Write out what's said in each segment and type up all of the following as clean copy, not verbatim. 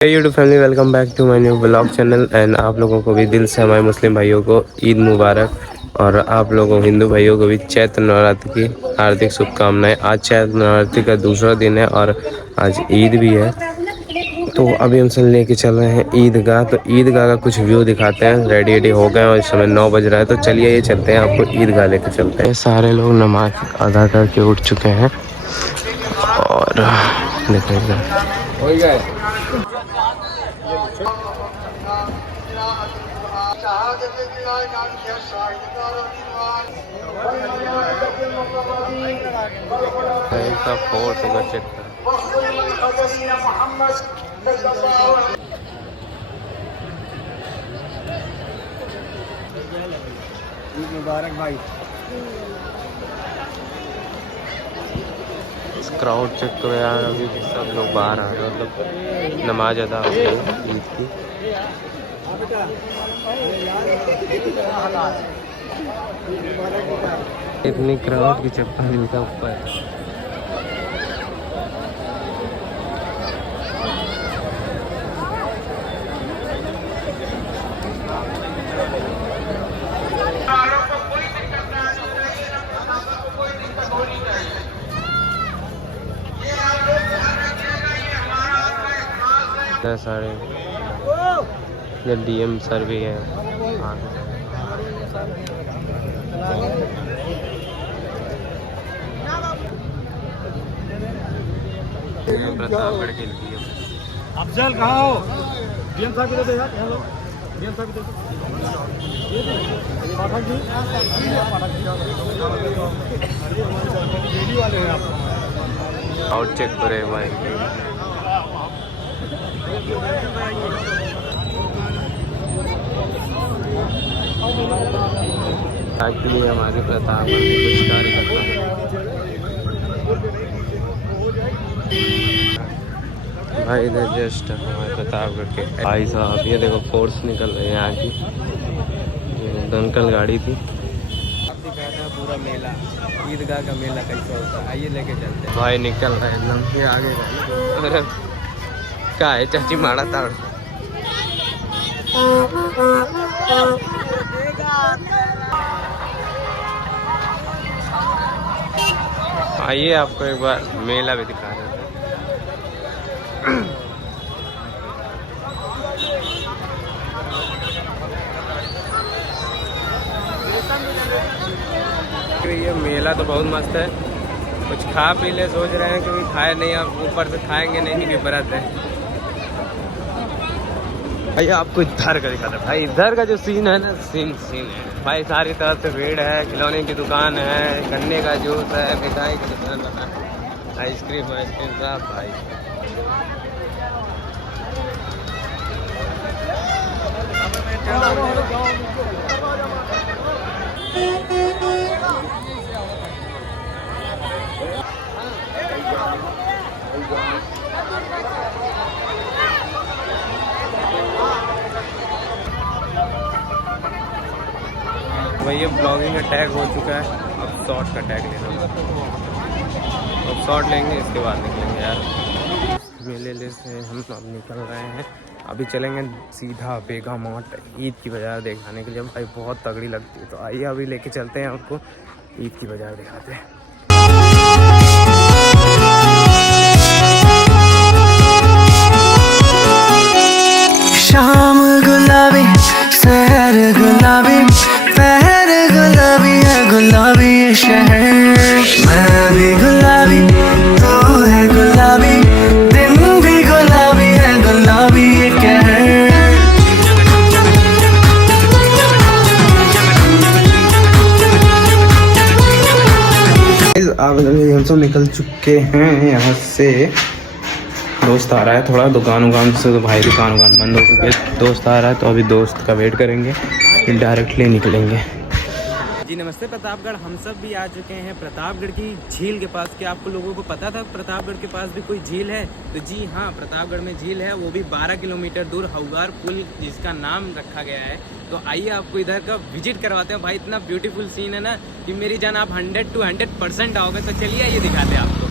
YouTube family, welcome back to my new blog channel. And आप लोगों को भी दिल से, हमारे मुस्लिम भाइयों को ईद मुबारक, और आप लोगों हिंदू भाइयों को भी चैत्र नवरात्रि की हार्दिक शुभकामनाएं। आज चैत्र नवरात्रि का दूसरा दिन है और आज ईद भी है। तो अभी हम सब लेके चल रहे हैं ईदगाह। तो ईदगाह का कुछ व्यू दिखाते हैं। रेडी हो गए और इस समय 9 बज रहा है। तो चलिए ये चलते हैं, आपको ईदगाह लेके चलते हैं। सारे लोग नमाज अदा करके उठ चुके हैं और देखिए इसका फोर्स एक चेक कर। मुबारक भाई। क्राउड चेक करो यार, अभी भी सब लोग बाहर आ रहे हैं, मतलब नमाज अदा हो गई ईद की। इतनी क्राउड की चप्पल मिलता ऊपर। सारे डीएम सर भी है। प्रतापगढ़ के लिए अफजल कहाँ हो? डीएम साहब इधर यार, हेलो डीएम साहब इधर। पाठक जी, पाठक जी वाले हैं आप। आउट चेक करे भाई। एक्चुअली हमारे प्रतापगढ़ में कुछ कार्यकर्ता भाई इधर जस्ट हमारे प्रतापगढ़ के भाई साहब, ये देखो फोर्स निकल रहे हैं यहाँ की। ये दंकल गाड़ी थी। पूरा मेला, ईदगाह का मेला कैसा होता है, आइए लेके चलते हैं। भाई निकल रहा है एकदम से आगे का। क्या है चाची मारा ताड़। आइए आपको एक बार मेला भी दिखा रहे हैं। ये मेला तो बहुत मस्त है। कुछ खा पी ले सोच रहे हैं, क्योंकि खाए नहीं, अब ऊपर से खाएंगे नहीं कि व्रत है। भाई आपको इधर का दिखाता है। भाई इधर का जो सीन है ना, सीन है भाई। सारी तरफ से भीड़ है, खिलौने की दुकान है, गन्ने का जूस है, मिठाई की दुकान है, आइसक्रीम सब भाई। भैया ब्लॉगिंग का टैग हो चुका है, अब शॉर्ट का टैग लेना होगा। अब शॉर्ट लेंगे, इसके बाद निकलेंगे यार। मेले से हम अब निकल रहे हैं। अभी चलेंगे सीधा बेगा मार्ट ईद की बाज़ार दिखाने के लिए। भाई बहुत तगड़ी लगती है। तो आइए अभी लेके चलते हैं आपको, ईद की बाज़ार दिखाते हैं। शाम गुलाबी, शहर गुलाबी, पहर गुलाबी है, गुलाबी ये शहर। मैं भी गुलाबी, तू है गुलाबी, दिन भी गुलाबी है, गुलाबी ये कहर। हम सब निकल चुके हैं यहाँ से। दोस्त आ रहा है, थोड़ा दुकान से, तो भाई दुकान बंद हो चुकी है। दोस्त आ रहा है तो अभी दोस्त का वेट करेंगे, फिर डायरेक्टली निकलेंगे। जी नमस्ते प्रतापगढ़। हम सब भी आ चुके हैं प्रतापगढ़ की झील के पास। क्या आपको लोगों को पता था प्रतापगढ़ के पास भी कोई झील है? तो जी हाँ, प्रतापगढ़ में झील है, वो भी 12 किलोमीटर दूर, हौगार पुल जिसका नाम रखा गया है। तो आइए आपको इधर का विजिट करवाते हैं। भाई इतना ब्यूटीफुल सीन है ना कि मेरी जान आप 100 to 100% आओगे। तो चलिए आइए दिखाते हैं आपको।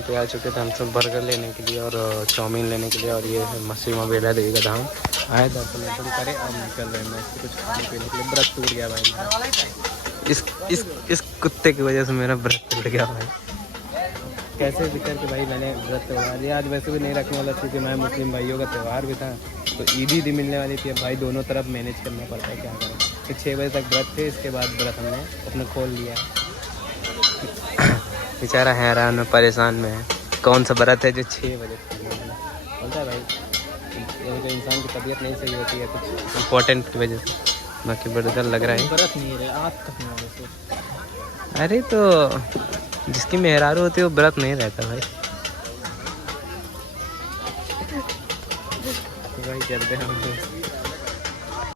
यहाँ पे आ चुके थे हम सब बर्गर लेने के लिए और चाउमीन लेने के लिए। और ये है मसीमा बेला देवी का धाम। आए दर्शन वर्शन करे, अब निकल रहे हैं। मैं इसको कुछ खाने पीने के लिए, व्रत टूट गया भाई मेरा। इस कुत्ते की वजह से मेरा व्रत टूट गया भाई। कैसे भी करके भाई मैंने व्रत तोड़ा दिया। आज वैसे भी नहीं रखने वाला क्योंकि मैं मुस्लिम भाइयों का त्यौहार भी था, तो ईद ही मिलने वाली थी। अब भाई दोनों तरफ मैनेज करना पड़ता है, क्या करें। तो 6 बजे तक व्रत थे, इसके बाद व्रत हमने अपना खोल लिया। बेचारा हैरान में परेशान में है, कौन सा व्रत है जो 6 बजे बोलता है भाई। यही तो इंसान की तबीयत नहीं सही होती है कुछ इम्पोर्टेंट की वजह से। बाकी बड़ा लग रहा है व्रत नहीं रहे आप तक। अरे तो जिसकी मेहरारू होती है वो व्रत नहीं रहता भाई। तो भाई चलते हैं हम लोग।